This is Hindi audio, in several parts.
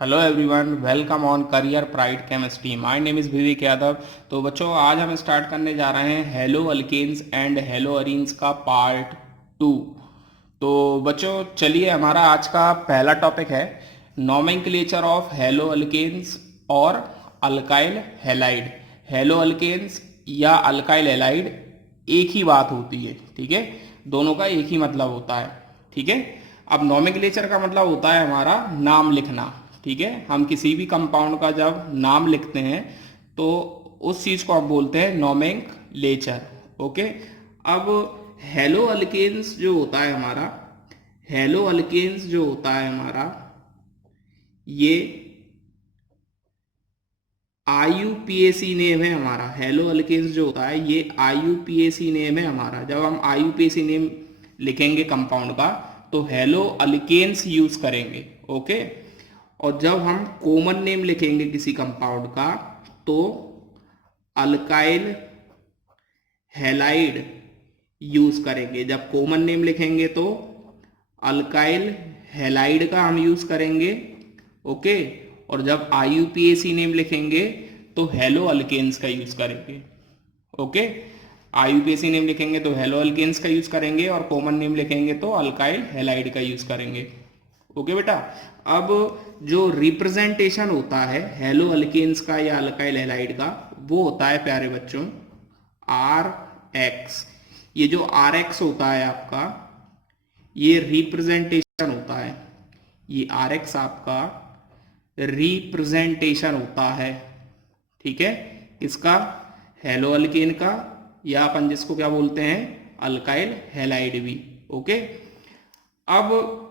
Hello everyone, welcome on career pride chemistry. My name is Vivek Yadav. तो बच्चों, आज हम स्टार्ट करने जा रहे हैं haloalkanes and haloarenes का पार्ट 2। तो बच्चों चलिए, हमारा आज का पहला टॉपिक है नोमेनक्लेचर ऑफ हेलो अल्केन्स और अल्काइल हैलाइड। हेलो अल्केन्स या अल्काइल हैलाइड एक ही बात होती है, ठीक है। दोनों का एक ही मतलब होता है, ठीक है। अब नोमेनक्लेचर का मतलब होता है हमारा नाम लिखना, ठीक है। हम किसी भी कंपाउंड का जब नाम लिखते हैं तो उस चीज को आप बोलते हैं नोमेनक्लेचर, ओके। अब हेलो अल्केन्स जो होता है हमारा, हेलो अल्केन्स जो होता है हमारा, ये आईयूपीएसी नेम है हमारा। हेलो अल्केन्स जो होता है ये आईयूपीएसी नेम है हमारा। जब हम आईयूपीएसी नेम लिखेंगे कंपाउंड का तो हेलो अल्केन्स यूज करेंगे, ओके। और जब हम कॉमन नेम लिखेंगे किसी कंपाउंड का तो अल्काइल हैलाइड यूज करेंगे। जब कॉमन नेम लिखेंगे तो अल्काइल हैलाइड का हम यूज करेंगे, ओके। और जब आईयूपीएसी नेम लिखेंगे तो हेलो अल्केन्स का यूज करेंगे, ओके। आईयूपीएसी नेम लिखेंगे तो हेलो अल्केन्स का यूज करेंगे और कॉमन नेम लिखेंगे तो अल्काइल हैलाइड का यूज करेंगे, ओके बेटा। अब जो रिप्रेजेंटेशन होता है हेलो अल्केन्स का या अल्काइल हैलाइड का, वो होता है प्यारे बच्चों आर एक्स। ये जो आर एक्स होता है आपका, ये रिप्रेजेंटेशन होता है। ये आर एक्स आपका रिप्रेजेंटेशन होता है, ठीक है। इसका हेलो अल्केन का, या अपन जिसको क्या बोलते हैं अल्काइल हैलाइड भी, ओके। अब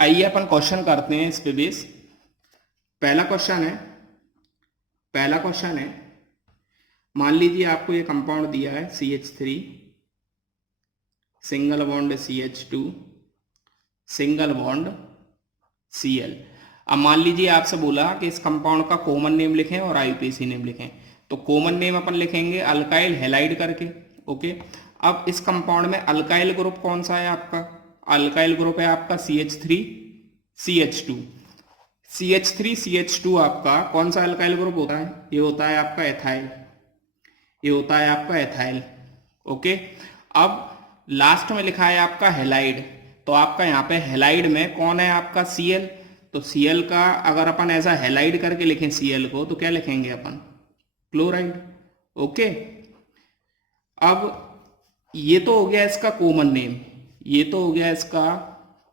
आइए अपन क्वेश्चन करते हैं इस पे बेस। पहला क्वेश्चन है, मान लीजिए आपको ये कंपाउंड दिया है CH3 single bond CH2 single bond Cl। अब मान लीजिए आपसे बोला कि इस कंपाउंड का कॉमन नेम लिखें और आईयूपीएसी नेम लिखें। तो कॉमन नेम अपन लिखेंगे अल्काइल हैलाइड करके, ओके। अब इस कंपाउंड में अल्काइल ग्रुप कौन सा है आपका? अल्काइल ग्रुप है आपका CH3 CH2। CH3 CH2 आपका कौन सा अल्काइल ग्रुप होता है? ये होता है आपका एथाइल, ये होता है आपका एथाइल, ओके। अब लास्ट में लिखा है आपका हैलाइड, तो आपका यहाँ पे हैलाइड में कौन है आपका Cl। तो Cl का अगर अपन ऐसा हैलाइड करके लिखें Cl को तो क्या लिखेंगे अपन? Chloride, okay. अब ये तो हो गया इसका कॉमन नेम, ये तो हो गया इसका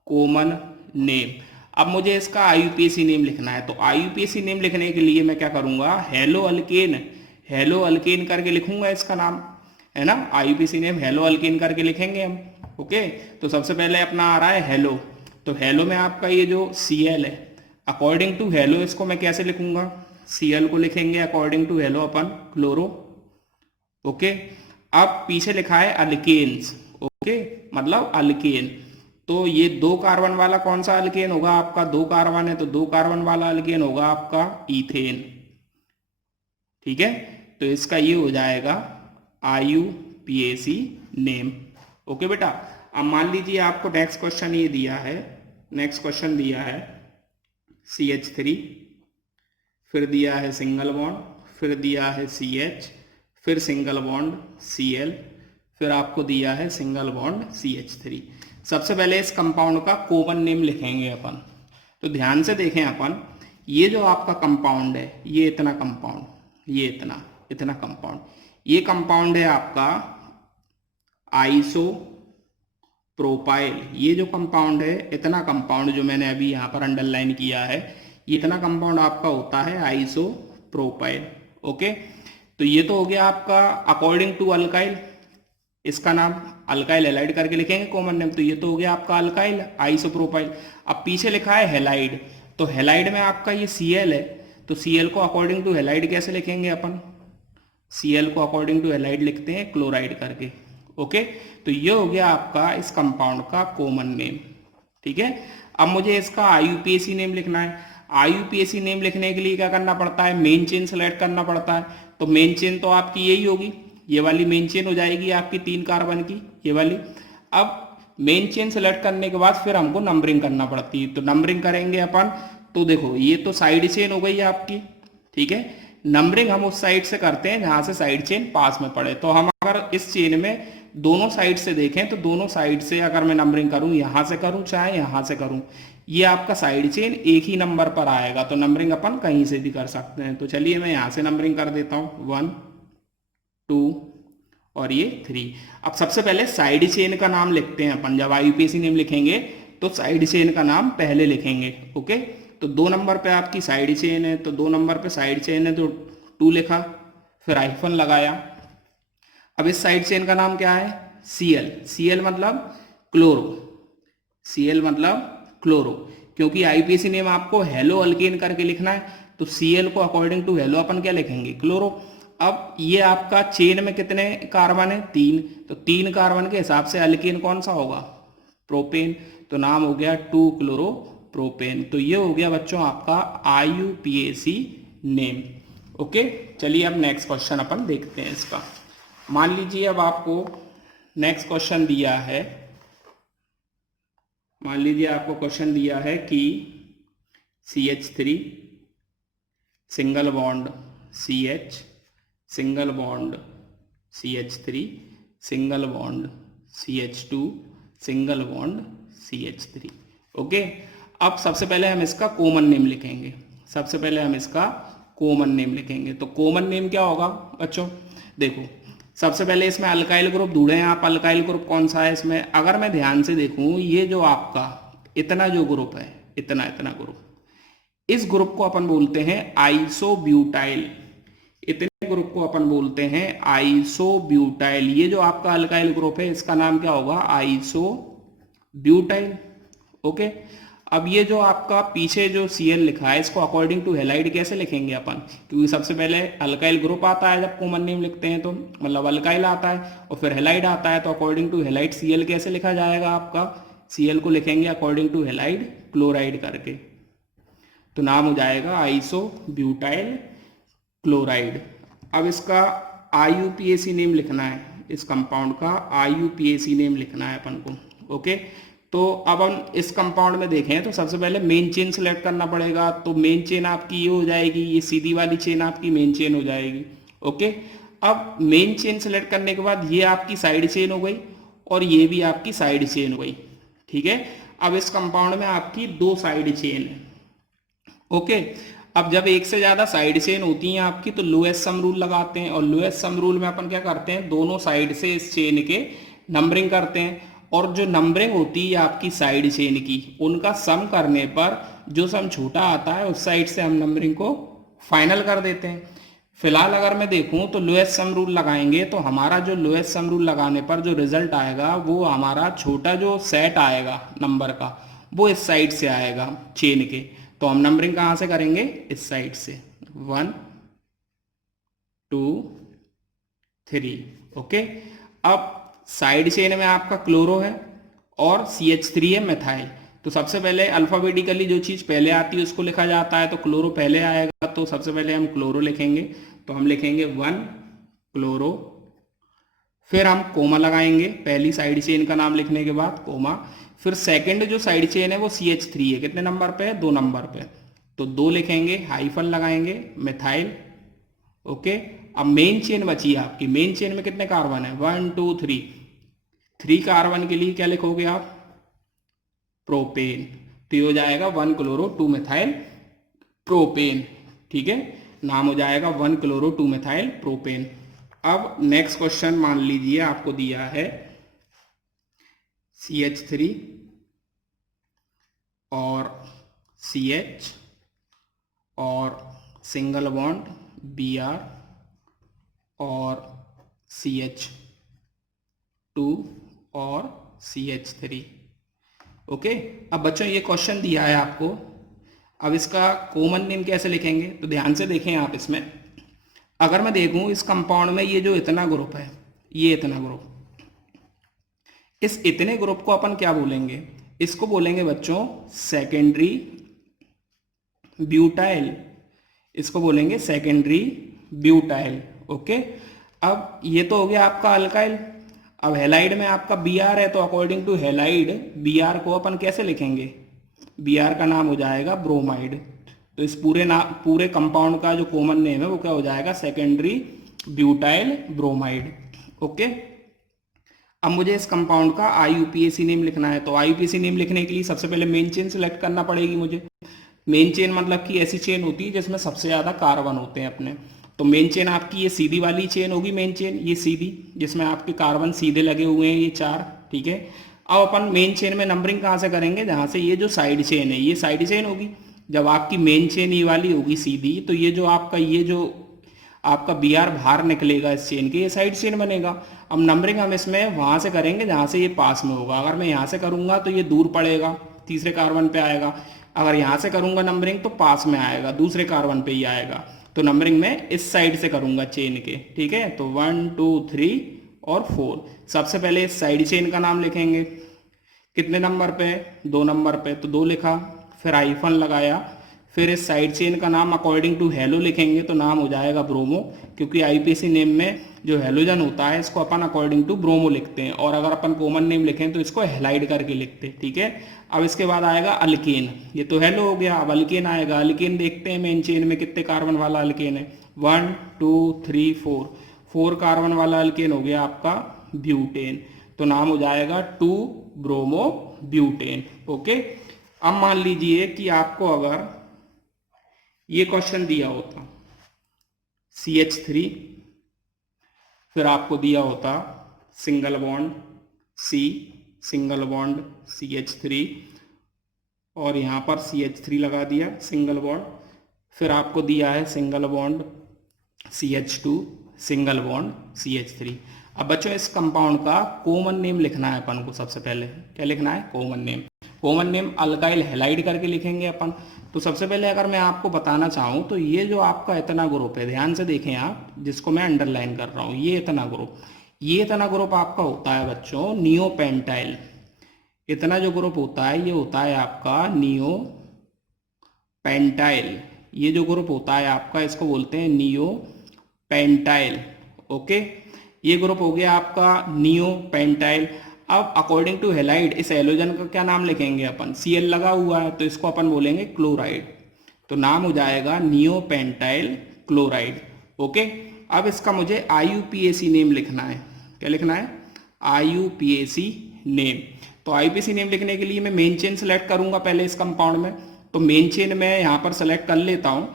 कॉमन नेम। अब मुझे इसका आईयूपीएसी नेम लिखना है, तो आईयूपीएसी नेम लिखने के लिए मैं क्या करूंगा, हेलो अल्केन करके लिखूंगा इसका नाम, है ना। आईयूपीएसी नेम हेलो अल्केन करके लिखेंगे हम, ओके। तो सबसे पहले अपना आ रहा है हेलो, तो हेलो में आपका ये जो Cl है, अकॉर्डिंग टू हेलो इसको मैं कैसे लिखूंगा? Cl को लिखेंगे अकॉर्डिंग टू हेलो अपन क्लोरो, ओके। अब पीछे लिखा है अल्केन्स, ओके, मतलब अल्केन। तो ये 2 कार्बन वाला कौन सा अल्केन होगा आपका? 2 कार्बन है तो 2 कार्बन वाला अल्केन होगा आपका ईथेन, ठीक है। तो इसका ये हो जाएगा आईयूपीएसी नेम, ओके बेटा। अब मान लीजिए आपको नेक्स्ट क्वेश्चन ये दिया है, नेक्स्ट क्वेश्चन दिया है CH3, फिर दिया है सिंगल बॉन्ड, फिर दिया है CH, फिर सिंगल बॉन्ड Cl, फिर आपको दिया है सिंगल बॉन्ड CH3। सबसे पहले इस कंपाउंड का कॉमन नेम लिखेंगे अपन। तो ध्यान से देखें अपन, ये जो आपका कंपाउंड है, ये इतना कंपाउंड, ये इतना कंपाउंड, ये कंपाउंड है आपका आइसो प्रोपाइल। ये जो कंपाउंड है, इतना कंपाउंड जो मैंने अभी यहाँ पर अंडरलाइन किया है, ये इतना कंपाउंड आपका होता है आइसो प्रोपाइल, ओके। तो ये तो हो गया आपका अकॉर्डिंग टू अल्काइल, इसका नाम अल्काइल हैलाइड करके लिखेंगे कॉमन नेम। तो ये तो हो गया आपका अल्काइल आइसोप्रोपाइल। अब पीछे लिखा है हैलाइड, तो हैलाइड में आपका ये Cl है, तो Cl को अकॉर्डिंग टू हैलाइड कैसे लिखेंगे अपन? Cl को अकॉर्डिंग टू हैलाइड लिखते हैं क्लोराइड करके, ओके। तो ये हो गया आपका इस कंपाउंड का कॉमन नेम, ठीक है। अब मुझे इसका आईयूपीएसी नेम लिखना है। आईयूपीएसी नेम लिखने के लिए क्या करना पड़ता है? मेन चेन सेलेक्ट करना पड़ता है। तो मेन चेन तो आपकी यही होगी, ये वाली मेन चेन हो जाएगी आपकी 3 कार्बन की, ये वाली। अब मेन चेन सेलेक्ट करने के बाद फिर हमको नंबरिंग करना पड़ती है, तो नंबरिंग करेंगे अपन तो देखो ये तो साइड चेन हो गई आपकी, ठीक है। नंबरिंग हम उस साइड से करते हैं जहां से साइड चेन पास में पड़े। तो हम अगर इस चेन में दोनों साइड से देखें तो दोनों साइड से अगर मैं नंबरिंग करूं, यहां से करूं चाहे यहां से करूं, ये आपका साइड चेन एक ही नंबर पर आएगा। तो नंबरिंग अपन कहीं से भी कर सकते हैं। तो चलिए मैं यहां से नंबरिंग कर देता हूं, 1 2 और ये 3। अब सबसे पहले साइड चेन का नाम लिखते हैं अपन। जब आईयूपीएसी नेम लिखेंगे तो साइड चेन का नाम पहले लिखेंगे, ओके। तो 2 नंबर पे आपकी साइड चेन है, तो 2 नंबर पे साइड चेन है तो 2 लिखा, फिर हाइफन लगाया। अब इस साइड चेन का नाम क्या है, Cl। Cl मतलब क्लोरो, Cl मतलब क्लोरो, क्योंकि आईपीएसी नेम आपको हेलो अल्केन करके लिखना है, तो Cl को अकॉर्डिंग टू हेलो अपन क्या लिखेंगे, क्लोरो। अब ये आपका चेन में कितने कार्बन है, 3, तो 3 कार्बन के हिसाब से अल्केन कौन सा होगा, प्रोपेन। तो नाम हो गया 2 क्लोरो प्रोपेन। तो ये हो गया बच्चों आपका आईयूपीएसी नेम, ओके। चलिए अब नेक्स्ट क्वेश्चन अपन देखते हैं इसका। मान लीजिए अब आपको नेक्स्ट क्वेश्चन दिया है, मान लीजिए आपको क्वेश्चन दिया है कि CH3 single bond CH, single bond CH3, single bond CH2, single bond CH3, okay. अब सबसे पहले हम इसका कॉमन नेम लिखेंगे, सबसे पहले हम इसका कॉमन नेम लिखेंगे। तो कॉमन नेम क्या होगा बच्चों, देखो सबसे पहले इसमें अल्काइल ग्रुप ढूंढे आप, अल्काइल ग्रुप कौन सा है इसमें। अगर मैं ध्यान से देखूं, ये जो आपका इतना जो ग्रुप है, इतना इतना ग्रुप, इस ग्रुप को अपन बोलते हैं आइसोब्यूटाइल। इतने ग्रुप को अपन बोलते हैं आइसोब्यूटाइल। ये जो आपका अल्काइल ग्रुप है इसका नाम क्या होगा, आइसोब्यूटाइल, ओके। अब ये जो आपका पीछे जो Cl लिखा है इसको अकॉर्डिंग टू हेलाइड कैसे लिखेंगे अपन, क्योंकि सबसे पहले अल्काइल ग्रुप आता है जब कॉमन नेम लिखते हैं, तो मतलब अल्काइल आता है और फिर हेलाइड आता है, तो अकॉर्डिंग टू हेलाइड Cl कैसे लिखा जाएगा आपका, Cl को लिखेंगे अकॉर्डिंग टू हेलाइड क्लोराइड करके, तो नाम हो जाएगा आइसोब्यूटाइल क्लोराइड। अब इसका आईयूपीएसी नेम लिखना है, इस कंपाउंड का आईयूपीएसी नेम लिखना है अपन को, ओके। तो अब हम इस कंपाउंड में देखें तो सबसे पहले मेन चेन सेलेक्ट करना पड़ेगा। तो मेन चेन आपकी ये हो जाएगी, ये सीधी वाली चेन आपकी मेन चेन हो जाएगी, ओके। अब मेन चेन सेलेक्ट करने के बाद ये आपकी साइड चेन हो गई और ये भी आपकी साइड चेन हो गई, ठीक है। अब इस कंपाउंड में आपकी 2 साइड चेन है, ओके। अब जब एक से ज्यादा साइड चेन होती हैं आपकी तो लोएस्ट सम रूल लगाते हैं, और लोएस्ट सम रूल में अपन क्या करते हैं, दोनों साइड से इस चेन के नंबरिंग करते हैं, और जो नंबरिंग होती है आपकी साइड चेन की, उनका सम करने पर जो सम छोटा आता है उस साइड से हम नंबरिंग को फाइनल कर देते हैं। फिलहाल अगर मैं देखूं तो लोएस्ट सम रूल लगाएंगे तो हमारा जो लोएस्ट सम रूल लगाने पर जो रिजल्ट आएगा वो हमारा छोटा जो सेट आएगा नंबर का वो इस साइड से आएगा चेन के। तो हम नंबरिंग कहां से करेंगे, इस साइड से, 1 2 3, ओके। अब साइड चेन में आपका क्लोरो है और CH3 है मेथाइल। तो सबसे पहले अल्फाबेटिकली जो चीज पहले आती है उसको लिखा जाता है, तो क्लोरो पहले आएगा, तो सबसे पहले हम क्लोरो लिखेंगे। तो हम लिखेंगे 1 क्लोरो, फिर हम कोमा लगाएंगे पहली साइड चेन का नाम लिखने के बाद कोमा, फिर सेकंड जो साइड चेन है वो CH3 है, कितने नंबर पे है, 2 नंबर पे, तो 2 लिखेंगे, हाइफन लगाएंगे मेथाइल, ओके। अब मेन चेन बची है आपकी, मेन चेन में कितने कार्बन है, 1 2 3, 3 कार्बन के लिए क्या लिखोगे आप, प्रोपेन। तो ये हो जाएगा 1 क्लोरो 2 मेथाइल प्रोपेन, ठीक है, नाम हो जाएगा 1 क्लोरो 2 मेथाइल प्रोपेन। अब नेक्स्ट क्वेश्चन मान लीजिए आपको दिया है CH3 और CH और सिंगल बॉन्ड Br और CH2 और CH3, ओके। अब बच्चों ये क्वेश्चन दिया है आपको, अब इसका कॉमन नेम कैसे लिखेंगे, तो ध्यान से देखें आप। इसमें अगर मैं देखूं इस कंपाउंड में ये जो इतना ग्रुप है, ये इतना ग्रुप, इस इतने ग्रुप को अपन क्या बोलेंगे, इसको बोलेंगे बच्चों सेकेंडरी ब्यूटाइल, इसको बोलेंगे सेकेंडरी ब्यूटाइल, ओके। अब ये तो हो गया आपका अल्काइल। अब हेलाइड में आपका Br है, तो अकॉर्डिंग टू हेलाइड Br को अपन कैसे लिखेंगे, Br का नाम हो जाएगा ब्रोमाइड। तो इस पूरे कंपाउंड का जो कॉमन नेम है वो क्या हो जाएगा, सेकेंडरी ब्यूटाइल ब्रोमाइड। ओके, अब मुझे इस कंपाउंड का IUPAC नेम लिखना है। तो IUPAC नेम लिखने के लिए सबसे पहले मेन चेन सिलेक्ट करना पड़ेगी मुझे। मेन चेन मतलब कि ऐसी चेन होती है जिसमें सबसे ज़्यादा कार्बन होते हैं अपने। तो मेन चेन आपकी ये सीधी वाली चेन होगी, मेन चेन ये सीधी, जिसमें आपके कार्बन सीधे लगे हुए हैं ये 4। ठीक है, अब अपन मेन चेन में नंबरिंग कहाँ से करेंगे, जहाँ से ये जो साइड चेन है ये साइड चेन होगी। जब आपकी मेन चेन ये वाली होगी सीधी, तो ये जो आपका Br बाहर निकलेगा इस चेन के, ये साइड चेन बनेगा। अब नंबरिंग हम इसमें वहां से करेंगे जहां से ये पास में होगा। अगर मैं यहाँ से करूंगा तो ये दूर पड़ेगा, तीसरे कार्बन पे आएगा। अगर यहाँ से करूंगा नंबरिंग तो पास में आएगा, दूसरे कार्बन पे ही आएगा। तो नंबरिंग में इस साइड से करूंगा चेन के। ठीक है, तो 1 2 3 और 4। सबसे पहले इस साइड चेन का नाम लिखेंगे, कितने नंबर पे, 2 नंबर पे, तो 2 लिखा। फिर हाइफन लगाया। फिर इस साइड चेन का नाम अकॉर्डिंग टू हेलो लिखेंगे, तो नाम हो जाएगा ब्रोमो, क्योंकि IUPAC नेम में जो हेलोजन होता है इसको अपन अकॉर्डिंग टू ब्रोमो लिखते हैं, और अगर अपन कॉमन नेम लिखें तो इसको हेलाइड करके लिखते हैं। ठीक है, अब इसके बाद आएगा अल्केन। ये तो हेलो हो गया, अब अल्केन आएगा। अल्केन देखते हैं मेन चेन में कितने कार्बन वाला अल्केन है, 1 2 3 4। 4 कार्बन वाला अल्केन हो गया आपका ब्यूटेन, तो नाम हो जाएगा 2 ब्रोमो ब्यूटेन। ओके, अब मान लीजिए कि आपको अगर ये क्वेश्चन दिया होता CH3, फिर आपको दिया होता single bond C, single bond CH3, और यहाँ पर CH3 लगा दिया सिंगल बॉन्ड। फिर आपको दिया है single bond CH2, single bond CH3। अब बच्चों इस कंपाउंड का कॉमन नेम लिखना है अपन को। सबसे पहले क्या लिखना है, common name. Common name alkyl halide करके लिखेंगे अपन। तो सबसे पहले अगर मैं आपको बताना चाहूँ तो ये जो आपका इतना ग्रुप है, ध्यान से देखें आप, जिसको मैं अंडरलाइन कर रहा हूँ, ये इतना ग्रुप आपका होता है बच्चों नियोपेंटाइल। इतना जो ग्रुप होता है ये होता है आपका नियोपेंटाइल। ये जो ग्रुप होता है आपका इसको बोलते हैं नियोपेंटाइल। ओके, ये ग्रुप हो गया आपका नियोपेंटाइल। अब अकॉर्डिंग टू हेलाइड इस हेलोजन का क्या नाम लिखेंगे अपन, Cl लगा हुआ है तो इसको अपन बोलेंगे क्लोराइड, तो नाम हो जाएगा नियोपेंटाइल क्लोराइड। ओके, अब इसका मुझे IUPAC नेम लिखना है। क्या लिखना है, IUPAC नेम। तो IUPAC नेम लिखने के लिए मैं मेन चेन सेलेक्ट करूंगा पहले इस कंपाउंड में। तो मेन चेन मैं यहाँ पर सेलेक्ट कर लेता हूँ।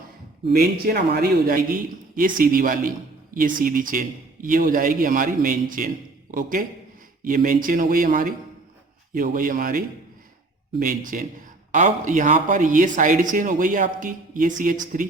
मेन चेन हमारी हो जाएगी ये सीधी वाली, ये सीधी चेन, ये हो जाएगी हमारी मेन चेन। ओके, ये मेन चेन हो गई हमारी, ये हो गई हमारी मेन चेन। अब यहाँ पर ये साइड चेन हो गई आपकी, ये CH3,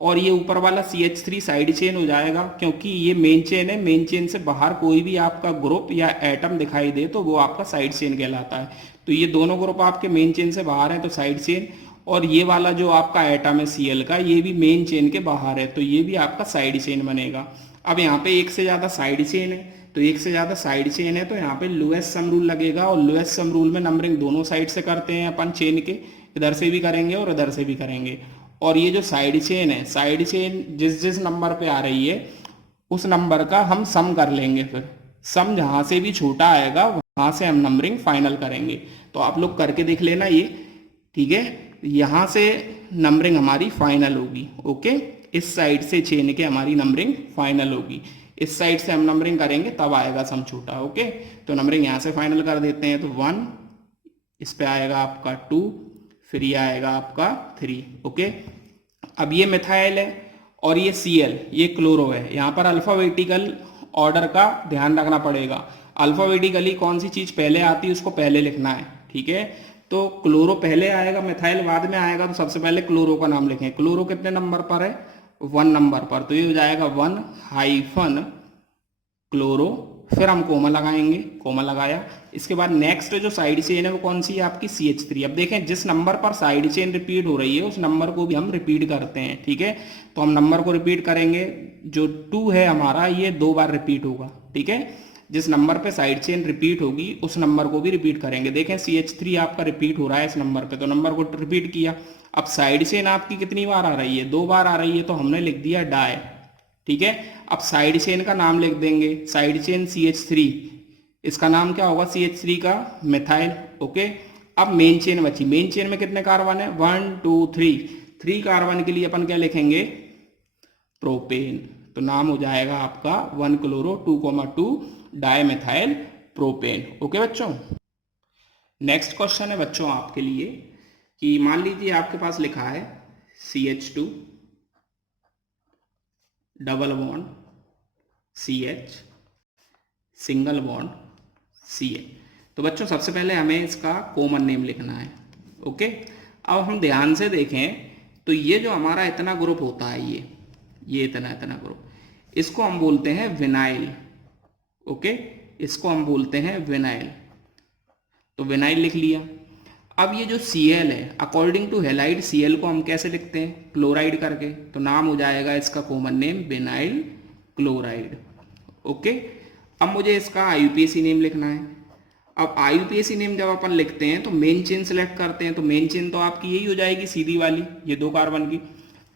और ये ऊपर वाला CH3 साइड चेन हो जाएगा, क्योंकि ये मेन चेन है। मेन चेन से बाहर कोई भी आपका ग्रुप या एटम दिखाई दे तो वो आपका साइड चेन कहलाता है। तो ये दोनों ग्रुप आपके मेन चेन से बाहर है तो साइड चेन, और ये वाला जो आपका एटम है Cl का, ये भी मेन चेन के बाहर है तो ये भी आपका साइड चेन बनेगा। अब यहाँ पे एक से ज़्यादा साइड चेन है, तो एक से ज़्यादा साइड चेन है तो यहाँ पे लोएस्ट सम रूल लगेगा, और लोएस्ट सम रूल में नंबरिंग दोनों साइड से करते हैं अपन चेन के, इधर से भी करेंगे और इधर से भी करेंगे। और ये जो साइड चेन है, साइड चेन जिस जिस नंबर पे आ रही है उस नंबर का हम सम कर लेंगे। फिर सम जहाँ से भी छोटा आएगा वहाँ से हम नंबरिंग फाइनल करेंगे। तो आप लोग करके देख लेना ये, ठीक है। यहाँ से नंबरिंग हमारी फाइनल होगी। ओके, इस साइड से चेन के हमारी नंबरिंग फाइनल होगी, इस साइड से हम नंबरिंग करेंगे तब आएगा सम छोटा। ओके, तो नंबरिंग यहाँ से फाइनल कर देते हैं। तो 1, इस पे आएगा आपका 2, फिर ये आएगा आपका 3। ओके, अब ये मिथाइल है और ये Cl, ये क्लोरो है। यहाँ पर अल्फाबेटिकल ऑर्डर का ध्यान रखना पड़ेगा। अल्फाबेटिकली कौन सी चीज पहले आती है उसको पहले लिखना है, ठीक है। तो क्लोरो पहले आएगा, मिथाइल बाद में आएगा, तो सबसे पहले क्लोरो का नाम लिखें। क्लोरो कितने नंबर पर है, 1 नंबर पर, तो ये हो जाएगा 1 क्लोरो। फिर हम कोमा लगाएंगे, कोमा लगाया। इसके बाद नेक्स्ट जो साइड चेन है वो कौन सी है आपकी CH3। अब देखें जिस नंबर पर साइड चेन रिपीट हो रही है उस नंबर को भी हम रिपीट करते हैं, ठीक है। तो हम नंबर को रिपीट करेंगे, जो 2 है हमारा ये 2 बार रिपीट होगा, ठीक है। जिस नंबर पे साइड चेन रिपीट होगी उस नंबर को भी रिपीट करेंगे। देखें CH3 आपका रिपीट हो रहा है इस नंबर पे, तो नंबर को रिपीट किया। अब साइड चेन आपकी कितनी बार आ रही है, 2 बार आ रही है, तो हमने लिख दिया डाई, ठीक है। अब साइड चेन का नाम लिख देंगे, साइड चेन CH3, इसका नाम क्या होगा CH3 का, मिथाइल। ओके, अब मेन चेन बची, मेन चेन में कितने कार्बन है, 1 2 3 कार्बन के लिए अपन क्या लिखेंगे, प्रोपेन। तो नाम हो जाएगा आपका 1 क्लोरो 2,2 डाइमेथाइल प्रोपेन। ओके बच्चों। नेक्स्ट क्वेश्चन है बच्चों आपके लिए कि मान लीजिए आपके पास लिखा है CH2 double bond CH single bond Cl। तो बच्चों सबसे पहले हमें इसका कॉमन नेम लिखना है। ओके, अब हम ध्यान से देखें तो ये जो हमारा इतना ग्रुप होता है, ये इतना ग्रुप, इसको हम बोलते हैं विनाइल। ओके, इसको हम बोलते हैं विनाइल। तो विनाइल लिख लिया। अब ये जो Cl है, अकॉर्डिंग टू हैलाइड Cl को हम कैसे लिखते हैं, क्लोराइड करके। तो नाम हो जाएगा इसका common name vinyl chloride. Okay, अब मुझे इसका IUPAC नेम लिखना है। अब IUPAC नेम जब अपन लिखते हैं तो मेन चेन सेलेक्ट करते हैं, तो मेन चेन तो आपकी यही हो जाएगी सीधी वाली, ये 2 कार्बन की।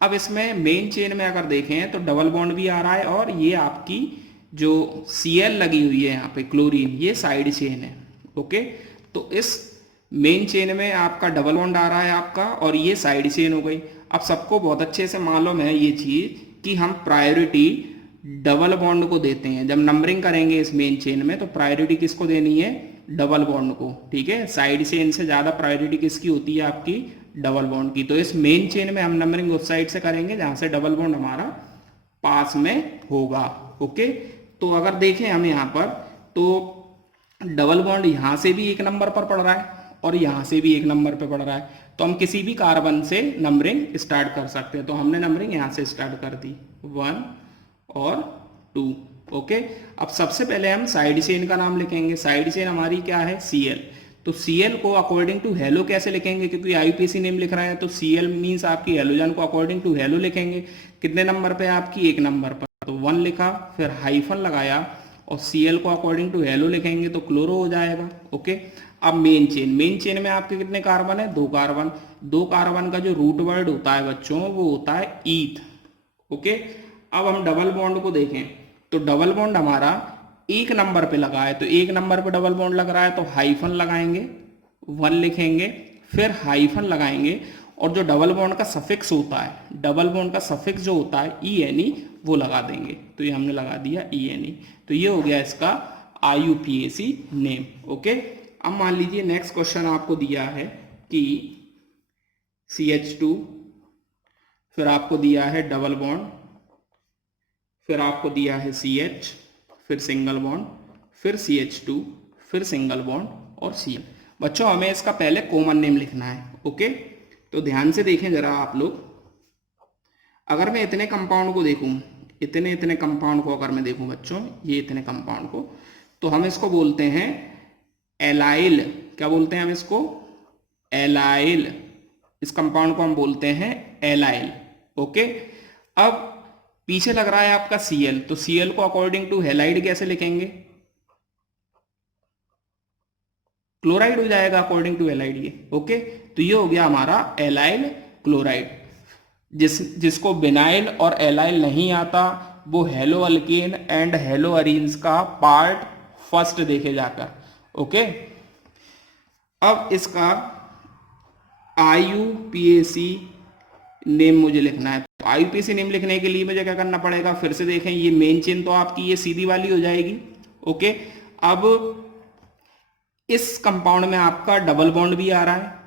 अब इसमें मेन चेन में अगर देखें तो डबल बॉन्ड भी आ रहा है, और ये आपकी जो Cl लगी हुई है यहाँ पे क्लोरीन, ये साइड चेन है। ओके, तो इस मेन चेन में आपका डबल बॉन्ड आ रहा है आपका, और ये साइड चेन हो गई। अब सबको बहुत अच्छे से मालूम है ये चीज कि हम प्रायोरिटी डबल बॉन्ड को देते हैं। जब नंबरिंग करेंगे इस मेन चेन में तो प्रायोरिटी किसको देनी है, डबल बॉन्ड को। ठीक है, साइड चेन से ज्यादा प्रायोरिटी किसकी होती है, आपकी डबल बॉन्ड की। तो इस मेन चेन में हम नंबरिंग उस साइड से करेंगे जहां से डबल बॉन्ड हमारा पास में होगा। ओके, तो अगर देखें हम यहाँ पर तो डबल बॉन्ड यहां से भी 1 नंबर पर पड़ रहा है और यहां से भी 1 नंबर पर पड़ रहा है, तो हम किसी भी कार्बन से नंबरिंग स्टार्ट कर सकते हैं। तो हमने नंबरिंग यहां से स्टार्ट कर दी 1 और 2। ओके, अब सबसे पहले हम साइड चेन का नाम लिखेंगे। साइड चेन हमारी क्या है, Cl। तो Cl को अकॉर्डिंग टू हेलो कैसे लिखेंगे, क्योंकि IUPAC नेम लिख रहे हैं तो Cl मीन्स आपकी हेलोजन को अकॉर्डिंग टू हेलो लिखेंगे। कितने नंबर पे आपकी, 1 नंबर पर, तो 1 लिखा, फिर हाइफन लगाया, और Cl को अकॉर्डिंग टू हेलो लिखेंगे तो क्लोरो हो जाएगा। ओके, अब मेन चेन में आपके कितने कार्बन है, 2 कार्बन। 2 कार्बन का जो रूट वर्ड होता है बच्चों वो होता है ईथ। ओके, अब हम डबल बॉन्ड को देखें तो डबल बॉन्ड हमारा 1 नंबर पे लगा है, तो 1 नंबर पे डबल बॉन्ड लग रहा है तो हाइफन लगाएंगे, 1 लिखेंगे, फिर हाइफन लगाएंगे, और जो डबल बॉन्ड का सफिक्स होता है, डबल बॉन्ड का सफिक्स जो होता है ENE, वो लगा देंगे। तो ये हमने लगा दिया ENE। तो ये हो गया इसका IUPAC नेम। ओके, अब मान लीजिए नेक्स्ट क्वेश्चन आपको दिया है कि CH2, फिर आपको दिया है डबल बॉन्ड, फिर आपको दिया है CH, फिर सिंगल बॉन्ड, फिर CH2, फिर सिंगल बॉन्ड और Cl। बच्चों हमें इसका पहले कॉमन नेम लिखना है। ओके, तो ध्यान से देखें जरा आप लोग। अगर मैं इतने कंपाउंड को देखूं, इतने कंपाउंड को अगर मैं देखूं बच्चों, ये इतने कंपाउंड को, तो हम इसको बोलते हैं एलाइल। क्या बोलते हैं हम इसको, एलाइल। इस कंपाउंड को हम बोलते हैं एलाइल। ओके, अब पीछे लग रहा है आपका Cl, तो Cl को अकॉर्डिंग टू हैलाइड कैसे लिखेंगे, क्लोराइड हो जाएगा अकॉर्डिंग टू हैलाइड ये। ओके, तो ये हो गया हमारा एलाइल क्लोराइड। जिसको विनाइल और एलाइल नहीं आता वो hello alkane and haloarenes का पार्ट फर्स्ट देखे जाकर। ओके, अब इसका IUPAC नेम मुझे लिखना है। तो IUPAC नेम लिखने के लिए मुझे क्या करना पड़ेगा, फिर से देखें, ये मेन चेन तो आपकी ये सीधी वाली हो जाएगी। ओके, अब इस कंपाउंड में आपका डबल बॉन्ड भी आ रहा है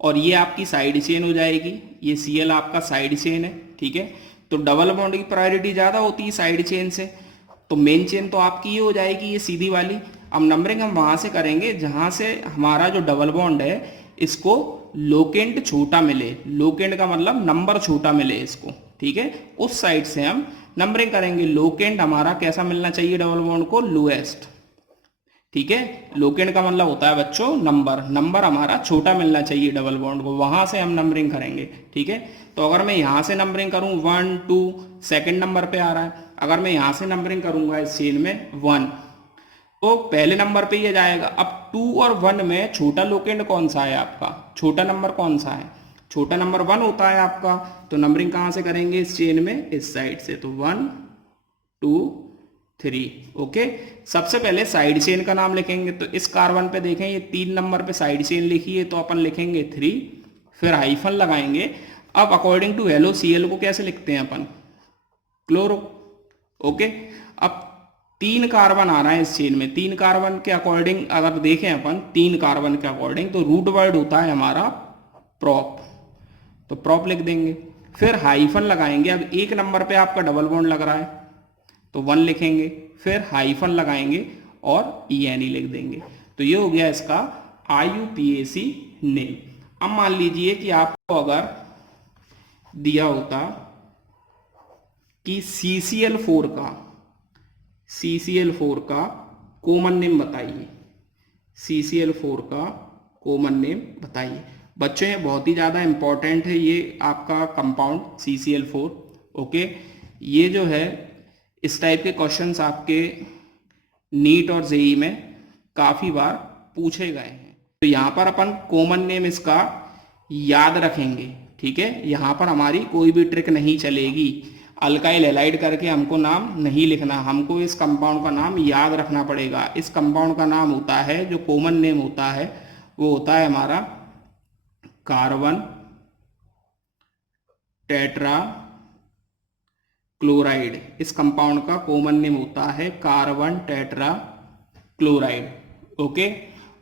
और ये आपकी साइड चेन हो जाएगी। ये Cl आपका साइड चेन है। ठीक है, तो डबल बॉन्ड की प्रायोरिटी ज्यादा होती है साइड चेन से, तो मेन चेन तो आपकी ये हो जाएगी, ये सीधी वाली। अब नंबरिंग हम वहां से करेंगे जहां से हमारा जो डबल बॉन्ड है इसको लोकेंट छोटा मिले। लोकेंट का मतलब नंबर छोटा मिले इसको। ठीक है, उस साइड से हम नंबरिंग करेंगे। लोकेंट हमारा कैसा मिलना चाहिए डबल बॉन्ड को, लोएस्ट। ठीक है, लोकेंट का मतलब होता है बच्चों नंबर, नंबर हमारा छोटा मिलना चाहिए डबल बॉन्ड को, वहां से हम नंबरिंग करेंगे। ठीक है, तो अगर मैं यहां से नंबरिंग करूं 1 2 सेकंड नंबर पे आ रहा है, अगर मैं यहां से नंबरिंग करूंगा इस चेन में 1 तो पहले नंबर पे ये जाएगा। अब 2 और 1 में छोटा लोकेंट कौन सा है आपका, छोटा नंबर कौन सा है, छोटा नंबर 1 होता है आपका। तो नंबरिंग कहां से करेंगे इस चेन में, इस साइड से। तो 1 2 3। ओके, सबसे पहले साइड चेन का नाम लिखेंगे। तो इस कार्बन पे देखें ये 3 नंबर पे साइड चेन लिखी है, तो अपन लिखेंगे 3, फिर हाइफन लगाएंगे। अब अकॉर्डिंग टू LOCl को कैसे लिखते हैं अपन? क्लोरो। ओके, अब 3 कार्बन आ रहा है इस चेन में। 3 कार्बन के अकॉर्डिंग अगर देखें अपन 3 कार्बन के अकॉर्डिंग, तो रूट वर्ड होता है हमारा प्रॉप, तो प्रॉप लिख देंगे। फिर हाइफन लगाएंगे। अब 1 नंबर पे आपका डबल बॉन्ड लग रहा है तो 1 लिखेंगे, फिर हाइफन लगाएंगे और ENE लिख देंगे। तो ये हो गया इसका IUPAC नेम। अब मान लीजिए कि आपको अगर दिया होता कि CCl4 का कॉमन नेम बताइए। CCl4 का कॉमन नेम बताइए। बच्चों ये बहुत ही ज़्यादा इंपॉर्टेंट है, ये आपका कंपाउंड CCl4। ओके, ये जो है इस टाइप के क्वेश्चंस आपके नीट और जेई में काफ़ी बार पूछे गए हैं। तो यहाँ पर अपन कॉमन नेम इसका याद रखेंगे। ठीक है, यहाँ पर हमारी कोई भी ट्रिक नहीं चलेगी। अल्काइल हैलाइड करके हमको नाम नहीं लिखना, हमको इस कंपाउंड का नाम याद रखना पड़ेगा। इस कंपाउंड का नाम होता है, जो कॉमन नेम होता है वो होता है हमारा कार्बन टेट्रा क्लोराइड। इस कंपाउंड का कॉमन नेम होता है कार्बन टेट्रा क्लोराइड। ओके,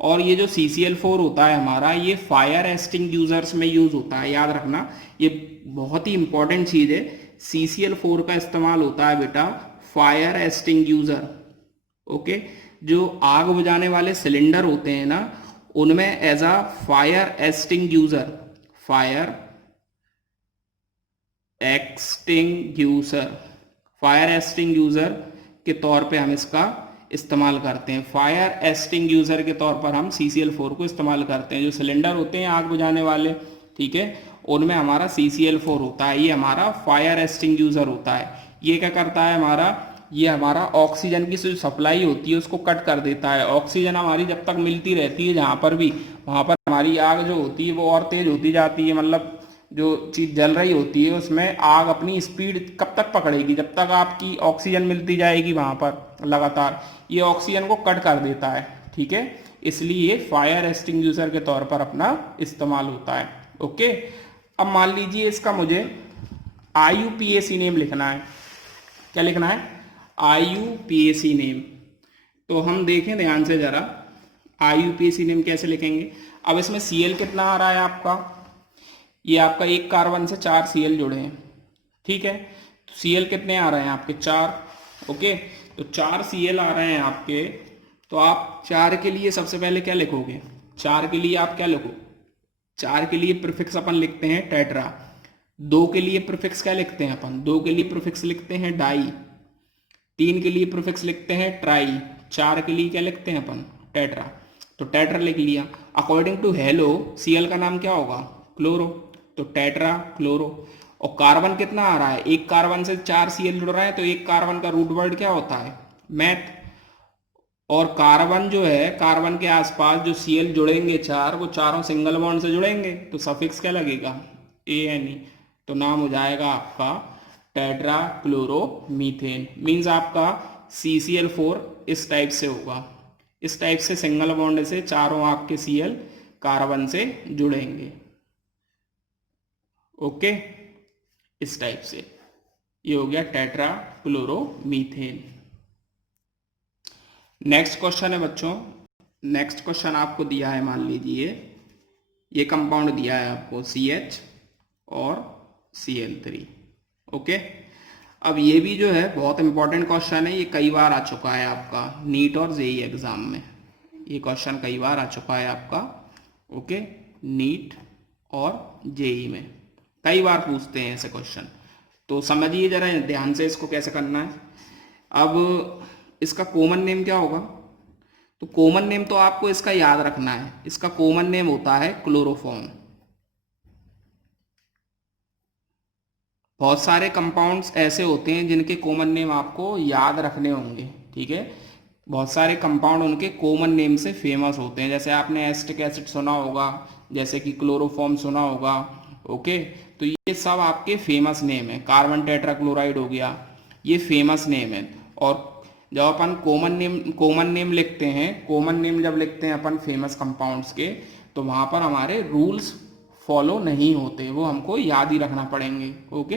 और ये जो CCl4 होता है हमारा, ये फायर एक्सटिंग्यूशर्स में यूज होता है, याद रखना, ये बहुत ही इंपॉर्टेंट चीज है। CCl4 का इस्तेमाल होता है बेटा फायर एक्सटिंग्यूशर। ओके, जो आग बुझाने वाले सिलेंडर होते हैं ना, उनमें एज अ फायर एक्सटिंग्यूशर के तौर पे हम इसका इस्तेमाल करते हैं। फायर एक्सटिंग्यूशर के तौर पर हम CCl4 को इस्तेमाल करते हैं। जो सिलेंडर होते हैं आग बुझाने वाले, ठीक है, उनमें हमारा CCl4 होता है, ये हमारा फायर एक्सटिंग्यूशर होता है। ये क्या करता है हमारा, ये हमारा ऑक्सीजन की जो सप्लाई होती है उसको कट कर देता है। ऑक्सीजन हमारी जब तक मिलती रहती है जहाँ पर भी, वहाँ पर हमारी आग जो होती है वो और तेज होती जाती है। मतलब जो चीज़ जल रही होती है उसमें आग अपनी स्पीड कब तक पकड़ेगी? जब तक आपकी ऑक्सीजन मिलती जाएगी वहाँ पर लगातार। ये ऑक्सीजन को कट कर देता है, ठीक है, इसलिए ये फायर एक्सटिंग्यूशर के तौर पर अपना इस्तेमाल होता है। ओके, अब मान लीजिए इसका मुझे IUPAC नेम लिखना है। क्या लिखना है? IUPAC name. तो हम देखें ध्यान से जरा, IUPAC नेम कैसे लिखेंगे। अब इसमें Cl कितना आ रहा है आपका, ये आपका 1 कार्बन से 4 Cl जुड़े हैं, ठीक है। तो Cl कितने आ रहे हैं आपके? 4। ओके, तो 4 Cl आ रहे हैं आपके। तो आप 4 के लिए सबसे पहले क्या लिखोगे? 4 के लिए आप क्या लिखो? 4 के लिए प्रीफिक्स अपन लिखते हैं टेट्रा। 2 के लिए प्रीफिक्स क्या लिखते हैं अपन? 2 के लिए प्रीफिक्स लिखते हैं डाई। 3 के लिए प्रीफिक्स लिखते हैं ट्राई। 4 के लिए क्या लिखते हैं अपन? टेट्रा। तो टेट्रा लिख लिया। अकॉर्डिंग टू हेलो Cl का नाम क्या होगा? क्लोरो। तो टेट्रा क्लोरो। और कार्बन कितना आ रहा है? 1 कार्बन से 4 Cl जुड़ रहा है, तो 1 कार्बन का रूट वर्ड क्या होता है? मैथ। और कार्बन जो है, कार्बन के आसपास जो Cl जुड़ेंगे 4, वो चारों सिंगल बॉन्ड से जुड़ेंगे, तो सफिक्स क्या लगेगा? ANE। तो नाम हो जाएगा आपका टेट्रा क्लोरोमीथेन। मीन्स आपका CCl4 इस टाइप से होगा, इस टाइप से सिंगल बॉन्ड से चारों आपके Cl कार्बन से जुड़ेंगे। ओके, इस टाइप से ये हो गया टेट्रा क्लोरोमीथेन। नेक्स्ट क्वेश्चन है बच्चों, नेक्स्ट क्वेश्चन आपको दिया है, मान लीजिए ये कंपाउंड दिया है आपको CH और Cl3। ओके, अब ये भी जो है बहुत इंपॉर्टेंट क्वेश्चन है, ये कई बार आ चुका है आपका नीट और जेई एग्जाम में। ये क्वेश्चन कई बार आ चुका है आपका, ओके, नीट और जेई में कई बार पूछते हैं ऐसे क्वेश्चन। तो समझिए जरा ध्यान से इसको कैसे करना है। अब इसका कॉमन नेम क्या होगा? तो कॉमन नेम तो आपको इसका याद रखना है, इसका कॉमन नेम होता है क्लोरोफॉर्म। बहुत सारे कंपाउंड्स ऐसे होते हैं जिनके कॉमन नेम आपको याद रखने होंगे, ठीक है। बहुत सारे कंपाउंड उनके कॉमन नेम से फेमस होते हैं, जैसे आपने एसिटिक एसिड सुना होगा, जैसे कि क्लोरोफॉर्म सुना होगा। ओके, तो ये सब आपके फेमस नेम है। कार्बन टेट्राक्लोराइड हो गया, ये फेमस नेम है। और जब अपन कॉमन नेम लिखते हैं, कॉमन नेम जब लिखते हैं अपन फेमस कंपाउंड्स के, तो वहाँ पर हमारे रूल्स फॉलो नहीं होते, वो हमको याद ही रखना पड़ेंगे। ओके,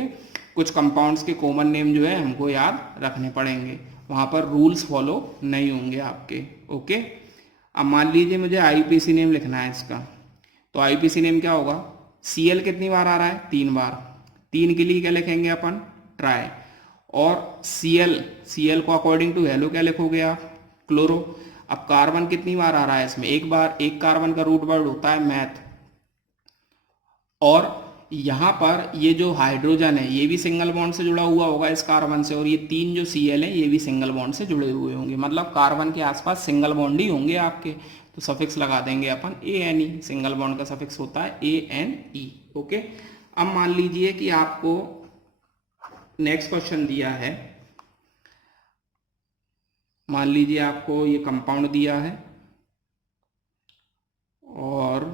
कुछ कंपाउंड्स के कॉमन नेम जो है हमको याद रखने पड़ेंगे, वहाँ पर रूल्स फॉलो नहीं होंगे आपके। ओके, अब मान लीजिए मुझे आईयूपीएसी नेम लिखना है इसका, तो आईयूपीएसी नेम क्या होगा, Cl कितनी बार आ रहा है, 3 बार, 3 के लिए क्या लिखेंगे अपन, ट्राई। और Cl को अकॉर्डिंग टू वैल्यू क्या लिखोगे आप, क्लोरो। अब कार्बन कितनी बार आ रहा है इसमें, एक बार, एक कार्बन का रूट वर्ड होता है मैथ। और यहाँ पर ये जो हाइड्रोजन है ये भी सिंगल बॉन्ड से जुड़ा हुआ होगा इस कार्बन से, और ये 3 जो Cl है ये भी सिंगल बॉन्ड से जुड़े हुए होंगे, मतलब कार्बन के आसपास सिंगल बॉन्ड ही होंगे आपके। तो सफिक्स लगा देंगे अपन ANE, सिंगल बॉन्ड का सफिक्स होता है ANE। ओके, अब मान लीजिए कि आपको नेक्स्ट क्वेश्चन दिया है, मान लीजिए आपको ये कंपाउंड दिया है और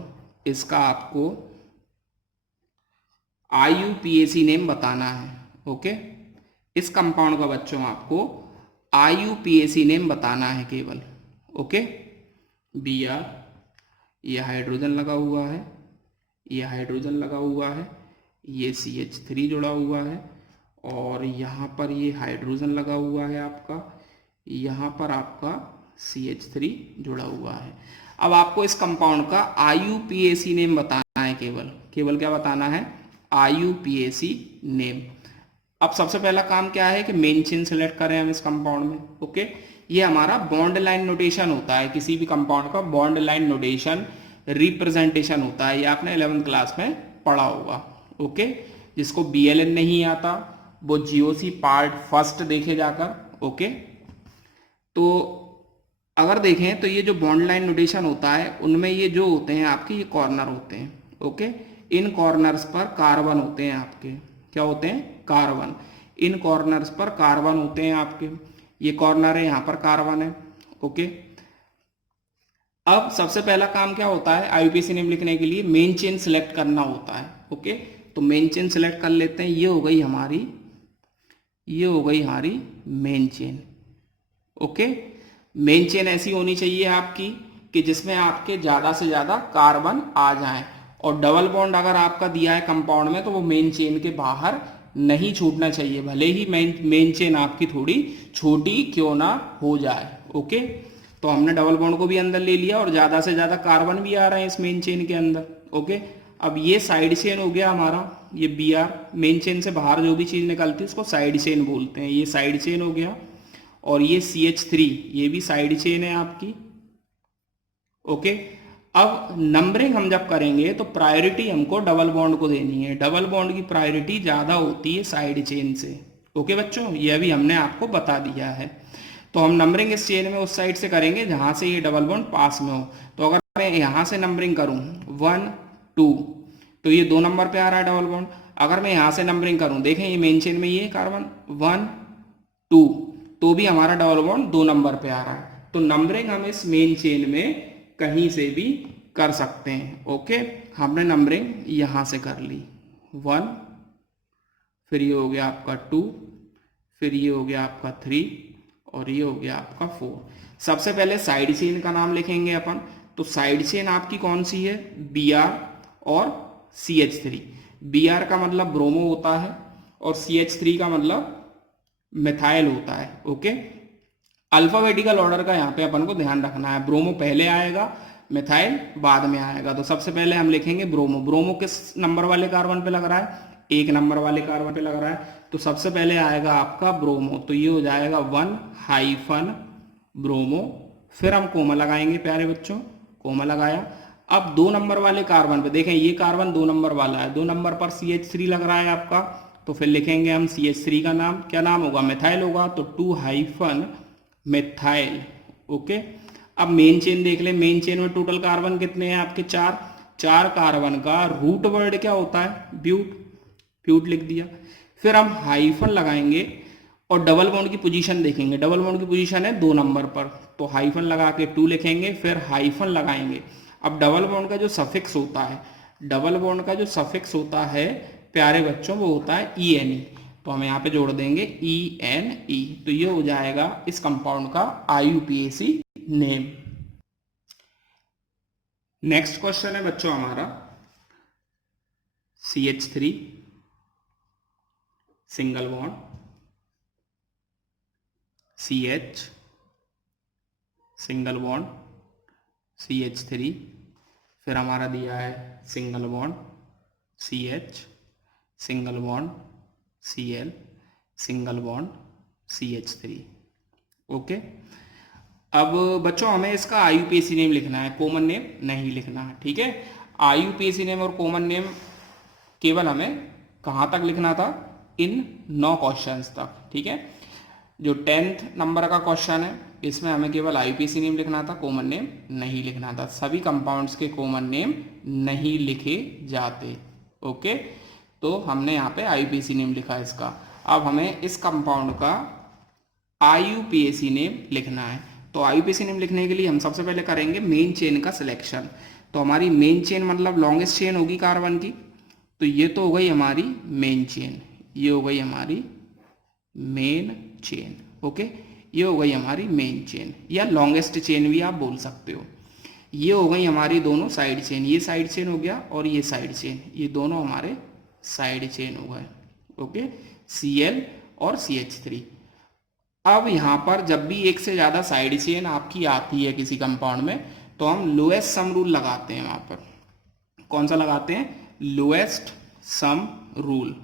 इसका आपको IUPAC नेम बताना है। ओके, इस कंपाउंड का बच्चों आपको IUPAC नेम बताना है केवल। ओके, Br, ये हाइड्रोजन लगा हुआ है, ये हाइड्रोजन लगा हुआ है, ये CH3 जुड़ा हुआ है, और यहाँ पर ये हाइड्रोजन लगा हुआ है आपका, यहाँ पर आपका CH3 जुड़ा हुआ है। अब आपको इस कंपाउंड का IUPAC नेम बताना है, केवल क्या बताना है, IUPAC नेम। अब सबसे पहला काम क्या है कि मेन चेन सेलेक्ट करें हम इस कंपाउंड में। ओके, ये हमारा बॉन्ड लाइन नोटेशन होता है, किसी भी कंपाउंड का बॉन्ड लाइन नोटेशन रिप्रेजेंटेशन होता है, ये आपने 11th क्लास में पढ़ा होगा। ओके, जिसको BLN नहीं आता वो GOC पार्ट फर्स्ट देखे जाकर। ओके, तो अगर देखें तो ये जो बॉन्ड लाइन नोटेशन होता है उनमें ये जो होते हैं आपके, ये कॉर्नर होते हैं। ओके, इन कॉर्नर्स पर कार्बन होते हैं आपके, क्या होते हैं, कार्बन। इन कॉर्नर्स पर कार्बन होते हैं आपके, ये कॉर्नर है, यहाँ पर कार्बन है। ओके, अब सबसे पहला काम क्या होता है, IUPAC नेम लिखने के लिए मेन चेन सिलेक्ट करना होता है। ओके, तो मेन चेन सिलेक्ट कर लेते हैं, ये हो गई हमारी main chain. Okay, main chain ऐसी होनी चाहिए आपकी कि जिसमें आपके ज़्यादा से ज़्यादा कार्बन आ जाएं, और डबल बॉन्ड अगर आपका दिया है कंपाउंड में तो वो मेन चेन के बाहर नहीं छूटना चाहिए, भले ही मेन चेन आपकी थोड़ी छोटी क्यों ना हो जाए। ओके, तो हमने डबल बॉन्ड को भी अंदर ले लिया और ज़्यादा से ज़्यादा कार्बन भी आ रहे हैं इस मेन चेन के अंदर। ओके, अब ये साइड चेन हो गया हमारा, ये Br, मेन चेन से बाहर जो भी चीज़ निकलती है उसको साइड चेन बोलते हैं, ये साइड चेन हो गया। और ये CH3 ये भी साइड चेन है आपकी। ओके, अब नंबरिंग हम जब करेंगे तो प्रायोरिटी हमको डबल बॉन्ड को देनी है, डबल बॉन्ड की प्रायोरिटी ज़्यादा होती है साइड चेन से। ओके बच्चों, ये अभी हमने आपको बता दिया है। तो हम नंबरिंग इस चेन में उस साइड से करेंगे जहाँ से ये डबल बॉन्ड पास में हो। तो अगर मैं यहाँ से नंबरिंग करूँ 1 2, तो ये 2 नंबर पे आ रहा है डबल बॉन्ड। अगर मैं यहाँ से नंबरिंग करूँ, देखें ये मेन चेन में ये कार्बन 1 2, तो भी हमारा डबल बॉन्ड 2 नंबर पे आ रहा है। तो नंबरिंग हम इस मेन चेन में कहीं से भी कर सकते हैं। ओके, हमने नंबरिंग यहाँ से कर ली 1, फिर ये हो गया आपका 2, फिर ये हो गया आपका 3, और ये हो गया आपका 4। सबसे पहले साइड चेन का नाम लिखेंगे अपन। तो साइड चेन आपकी कौन सी है, Br और CH3। Br का मतलब ब्रोमो होता है और CH3 का मतलब मिथाइल होता है। ओके, अल्फाबेटिकल ऑर्डर का यहाँ पे अपन को ध्यान रखना है, ब्रोमो पहले आएगा, मिथाइल बाद में आएगा। तो सबसे पहले हम लिखेंगे ब्रोमो। ब्रोमो किस नंबर वाले कार्बन पे लग रहा है, 1 नंबर वाले कार्बन पे लग रहा है, तो सबसे पहले आएगा आपका ब्रोमो, तो ये हो जाएगा 1 ब्रोमो। फिर हम कोमा लगाएंगे प्यारे बच्चों, कोमा लगाया। अब 2 नंबर वाले कार्बन पे देखें, ये कार्बन 2 नंबर वाला है, 2 नंबर पर CH3 लग रहा है आपका, तो फिर लिखेंगे हम CH3 का नाम, क्या नाम होगा, मिथाइल होगा, तो 2 मिथाइल। ओके, अब मेन चेन देख लें, मेन चेन में टोटल कार्बन कितने हैं आपके, 4 कार्बन का रूट वर्ड क्या होता है, ब्यूट लिख दिया। फिर हम हाइफन लगाएंगे और डबल बॉन्ड की पोजीशन देखेंगे, डबल बॉन्ड की पोजीशन है 2 नंबर पर, तो हाइफन लगा के 2 लिखेंगे, फिर हाइफन लगाएंगे। अब डबल बॉन्ड का जो सफिक्स होता है, डबल बॉन्ड का जो सफिक्स होता है प्यारे बच्चों वो होता है ENE। तो हम यहाँ पे जोड़ देंगे ENE, तो ये हो जाएगा इस कंपाउंड का IUPAC नेम। नेक्स्ट क्वेश्चन है बच्चों हमारा CH3 single bond CH single bond CH3, फिर हमारा दिया है single bond CH single bond Cl single bond CH3। Okay, अब बच्चों हमें इसका IUPAC नेम लिखना है, कॉमन नेम नहीं लिखना है। ठीक है, IUPAC नेम और कॉमन नेम केवल हमें कहाँ तक लिखना था, इन 9 क्वेश्चंस तक। ठीक है, जो 10th नंबर का क्वेश्चन है इसमें हमें केवल IUPAC नेम लिखना था, कॉमन नेम नहीं लिखना था। सभी कंपाउंड्स के कॉमन नेम नहीं लिखे जाते। ओके, तो हमने यहाँ पे IUPAC नेम लिखा इसका। अब हमें इस कंपाउंड का IUPAC नेम लिखना है। तो IUPAC नेम लिखने के लिए हम सबसे पहले करेंगे मेन चेन का सिलेक्शन। तो हमारी मेन चेन मतलब लॉन्गेस्ट चेन होगी कार्बन की, तो ये तो हो गई हमारी मेन चेन, ये हो गई हमारी मेन चेन। ओके, ये हो गई हमारी मेन चेन या लॉन्गेस्ट चेन भी आप बोल सकते हो। ये हो गई हमारी दोनों साइड चेन, ये साइड चेन हो गया और ये साइड चेन, ये दोनों हमारे साइड चेन हो गए। ओके, Cl और CH3। अब यहाँ पर जब भी एक से ज़्यादा साइड चेन आपकी आती है किसी कंपाउंड में, तो हम लोएस्ट सम रूल लगाते हैं। वहाँ पर कौन सा लगाते हैं, लोएस्ट सम रूल।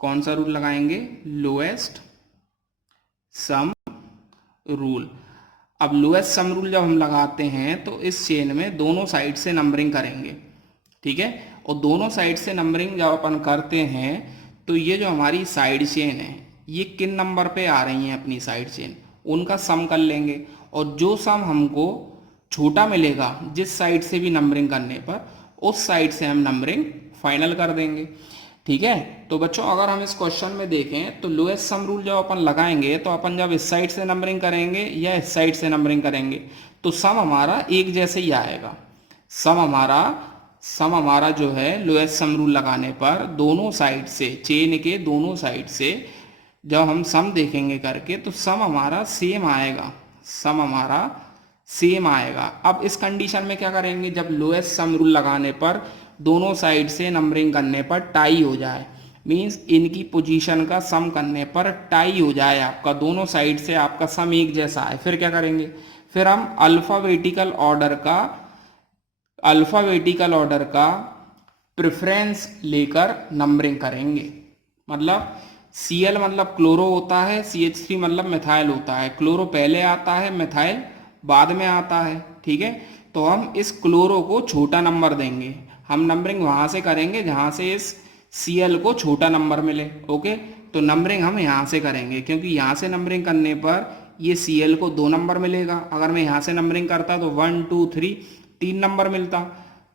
कौन सा रूल लगाएंगे, लोएस्ट सम रूल। अब लोएस्ट सम रूल जब हम लगाते हैं तो इस चेन में दोनों साइड से नंबरिंग करेंगे। ठीक है, और दोनों साइड से नंबरिंग जब अपन करते हैं तो ये जो हमारी साइड चेन है ये किन नंबर पे आ रही हैं अपनी साइड चेन, उनका सम कर लेंगे। और जो सम हमको छोटा मिलेगा जिस साइड से भी नंबरिंग करने पर, उस साइड से हम नंबरिंग फाइनल कर देंगे। ठीक है, तो बच्चों अगर हम इस क्वेश्चन में देखें तो लोएस्ट सम रूल जब अपन लगाएंगे तो अपन जब इस साइड से नंबरिंग करेंगे या इस साइड से नंबरिंग करेंगे तो सम हमारा एक जैसे ही आएगा। सम हमारा जो है लोएस्ट सम रूल लगाने पर दोनों साइड से, चेन के दोनों साइड से जब हम सम देखेंगे करके तो सम हमारा सेम आएगा, सम हमारा सेम आएगा। अब इस कंडीशन में क्या करेंगे, जब लोएस्ट सम रूल लगाने पर दोनों साइड से नंबरिंग करने पर टाई हो जाए, मीन्स इनकी पोजीशन का सम करने पर टाई हो जाए आपका, दोनों साइड से आपका सम एक जैसा है, फिर क्या करेंगे, फिर हम अल्फाबेटिकल ऑर्डर का प्रेफरेंस लेकर नंबरिंग करेंगे। मतलब Cl मतलब क्लोरो होता है, CH3 मतलब मिथाइल होता है। क्लोरो पहले आता है, मिथाइल बाद में आता है। ठीक है, तो हम इस क्लोरो को छोटा नंबर देंगे। हम नंबरिंग वहां से करेंगे जहां से इस Cl को छोटा नंबर मिले। ओके, तो नंबरिंग हम यहाँ से करेंगे क्योंकि यहाँ से नंबरिंग करने पर ये Cl को 2 नंबर मिलेगा। अगर मैं यहाँ से नंबरिंग करता तो 1 2 3 3 नंबर मिलता,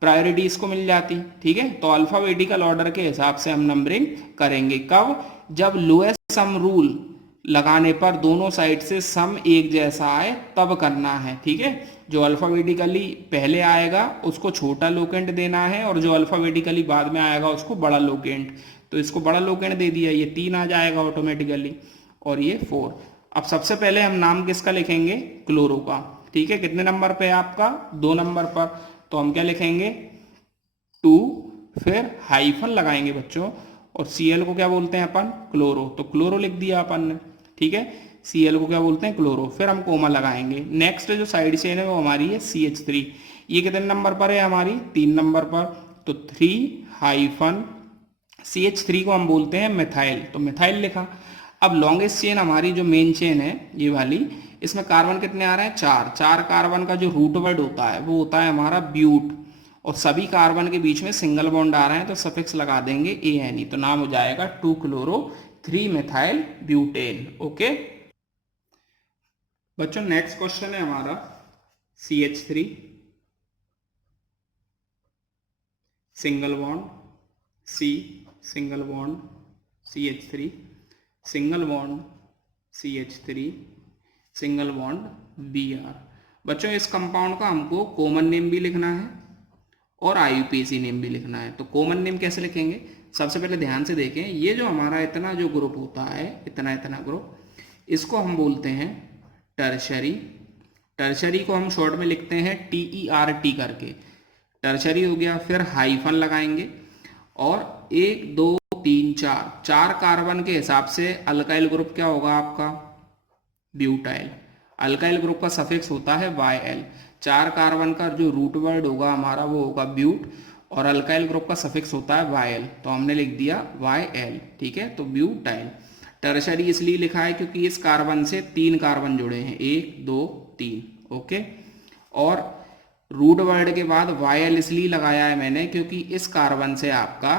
प्रायोरिटी इसको मिल जाती। ठीक है, तो अल्फाबेटिकल ऑर्डर के हिसाब से हम नंबरिंग करेंगे। कब, जब लोएस्ट सम रूल लगाने पर दोनों साइड से सम एक जैसा आए तब करना है। ठीक है, जो अल्फाबेटिकली पहले आएगा उसको छोटा लोकेंट देना है और जो अल्फाबेटिकली बाद में आएगा उसको बड़ा लोकेंट। तो इसको बड़ा लोकेंट दे दिया, ये 3 आ जाएगा ऑटोमेटिकली और ये 4। अब सबसे पहले हम नाम किसका लिखेंगे, क्लोरो का। ठीक है, कितने नंबर पे आपका, 2 नंबर पर, तो हम क्या लिखेंगे 2, फिर हाइफन लगाएंगे बच्चों, और Cl को क्या बोलते हैं अपन, क्लोरो, तो क्लोरो लिख दिया अपन ने। ठीक है, Cl को क्या बोलते हैं, क्लोरो, फिर हम कोमा लगाएंगे। नेक्स्ट जो साइड चेन है वो हमारी है CH3, ये कितने नंबर पर है हमारी, 3 नंबर पर, तो 3 हाइफन CH3 को हम बोलते हैं मिथाइल, तो मिथाइल लिखा। अब लॉन्गेस्ट चेन हमारी जो मेन चेन है ये वाली, इसमें कार्बन कितने आ रहे हैं, 4 कार्बन का जो रूट वर्ड होता है वो होता है हमारा ब्यूट, और सभी कार्बन के बीच में सिंगल बॉन्ड आ रहे हैं तो सफिक्स लगा देंगे ANE, तो नाम हो जाएगा 2 क्लोरो 3 मिथाइल ब्यूटेन। ओके बच्चों, नेक्स्ट क्वेश्चन है हमारा CH3 single bond C single bond CH3 single bond CH3 single bond Br। बच्चों इस कंपाउंड का हमको कॉमन नेम भी लिखना है और IUPAC नेम भी लिखना है। तो कॉमन नेम कैसे लिखेंगे, सबसे पहले ध्यान से देखें, ये जो हमारा इतना जो ग्रुप होता है, इतना इतना ग्रुप, इसको हम बोलते हैं टर्शरी। टर्शरी को हम शॉर्ट में लिखते हैं TERT करके, टर्शरी हो गया। फिर हाइफन लगाएंगे और 1 2 3 4 कार्बन के हिसाब से अल्काइल ग्रुप क्या होगा आपका, ब्यूटाइल। अल्काइल ग्रुप का सफिक्स होता है YL। 4 कार्बन का जो रूट वर्ड होगा हमारा वो होगा ब्यूट, और अल्काइल ग्रुप का सफिक्स होता है YL, तो हमने लिख दिया YL, ठीक है। तो ब्यूटाइल। टर्शरी इसलिए लिखा है क्योंकि इस कार्बन से 3 कार्बन जुड़े हैं, 1 2 3, ओके। और रूट वर्ड के बाद YL इसलिए लगाया है मैंने क्योंकि इस कार्बन से आपका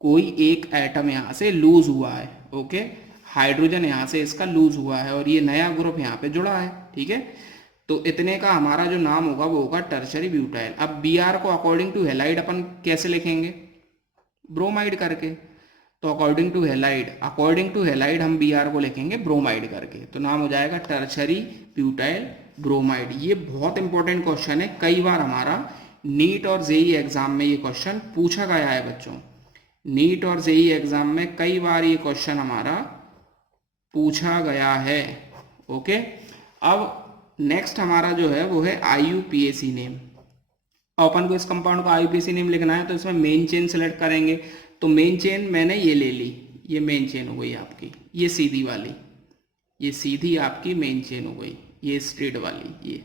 कोई एक एटम यहाँ से लूज हुआ है, ओके। हाइड्रोजन यहाँ से इसका लूज हुआ है और ये नया ग्रुप यहाँ पे जुड़ा है, ठीक है। तो इतने का हमारा जो नाम होगा वो होगा टर्शरी ब्यूटाइल। अब Br को अकॉर्डिंग टू हैलाइड अपन कैसे लिखेंगे, ब्रोमाइड करके। तो अकॉर्डिंग टू हैलाइड हम Br को लिखेंगे ब्रोमाइड करके, तो नाम हो जाएगा टर्शरी ब्यूटाइल ब्रोमाइड। ये बहुत इंपॉर्टेंट क्वेश्चन है, कई बार हमारा नीट और जेई एग्जाम में ये क्वेश्चन पूछा गया है बच्चों। नीट और जेई एग्जाम में कई बार ये क्वेश्चन हमारा पूछा गया है, ओके। अब नेक्स्ट हमारा जो है वो है IUPAC नेम। अपन को इस कंपाउंड का IUPAC नेम लिखना है, तो इसमें मेन चेन सेलेक्ट करेंगे। तो मेन चेन मैंने ये ले ली, ये मेन चेन हो गई आपकी, ये सीधी वाली, ये सीधी आपकी मेन चेन हो गई, ये स्ट्रेट वाली, ये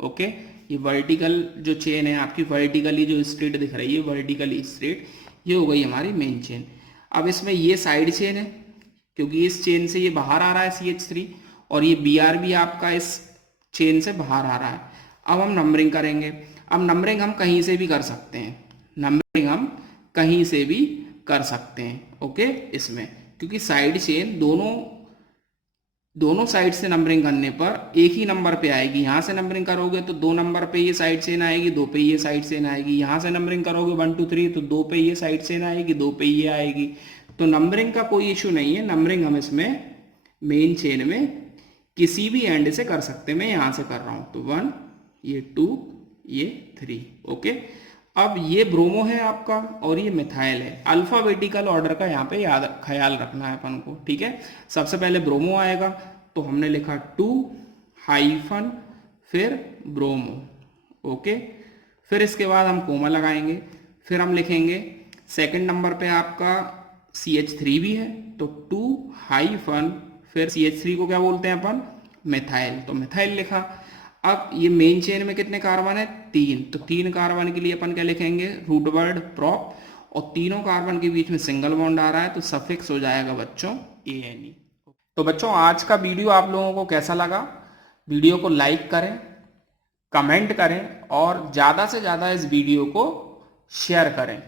ओके। ये वर्टिकल जो चेन है आपकी, वर्टिकली जो स्ट्रेट दिख रही है, वर्टिकली स्ट्रेट, ये हो गई हमारी मेन चेन। अब इसमें ये साइड चेन है क्योंकि इस चेन से ये बाहर आ रहा है CH3, और ये Br भी आपका इस चेन से बाहर आ रहा है। अब हम नंबरिंग करेंगे। अब नंबरिंग हम कहीं से भी कर सकते हैं, नंबरिंग हम कहीं से भी कर सकते हैं, ओके। इसमें क्योंकि साइड चेन दोनों साइड से नंबरिंग करने पर एक ही नंबर पे आएगी। यहाँ से नंबरिंग करोगे तो 2 नंबर पे ये साइड चेन आएगी, 2 पे ये साइड चेन आएगी। यहाँ से नंबरिंग करोगे 1 2 3 तो 2 पे ये साइड चेन आएगी, 2 पे ये आएगी। तो नंबरिंग का कोई इशू नहीं है, नंबरिंग हम इसमें मेन चेन में किसी भी एंड से कर सकते हैं। मैं यहाँ से कर रहा हूँ, तो 1, ये 2, ये 3, ओके। अब ये ब्रोमो है आपका और ये मिथाइल है। अल्फाबेटिकल ऑर्डर का यहाँ पे ख्याल रखना है अपन को, ठीक है। सबसे पहले ब्रोमो आएगा, तो हमने लिखा 2 हाइफन फिर ब्रोमो, ओके। फिर इसके बाद हम कोमा लगाएंगे, फिर हम लिखेंगे सेकंड नंबर पे आपका CH3 भी है, तो 2 हाइफन फिर CH3 को क्या बोलते हैं अपन, मिथाइल, तो मिथाइल लिखा। अब ये मेन चेन में कितने कार्बन है, 3, तो 3 कार्बन के लिए अपन क्या लिखेंगे, रूट वर्ड प्रॉप, और तीनों कार्बन के बीच में सिंगल बॉन्ड आ रहा है तो सफिक्स हो जाएगा बच्चों ANE। तो बच्चों आज का वीडियो आप लोगों को कैसा लगा, वीडियो को लाइक करें, कमेंट करें और ज़्यादा से ज़्यादा इस वीडियो को शेयर करें।